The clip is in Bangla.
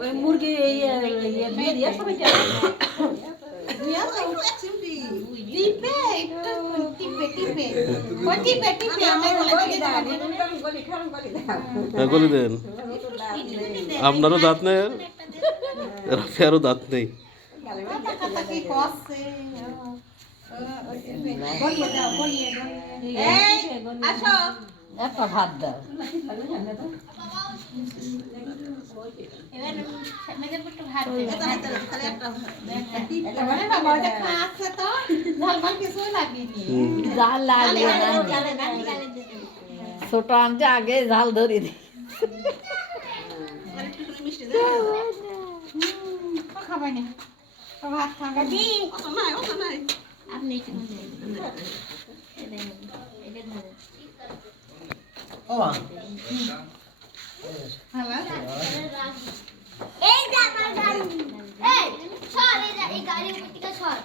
ওই মুরগি দিয়ে দিয়ে সবাই গলি দেন। আপনারও দাঁত নেই, রাফিয়ারও দাঁত নেই। একটা ভাত দাও। ঝাল লাগবে না, ছোট আনতে আগে ঝাল ধরে দি। এই গাড়ির উপর থেকে সর।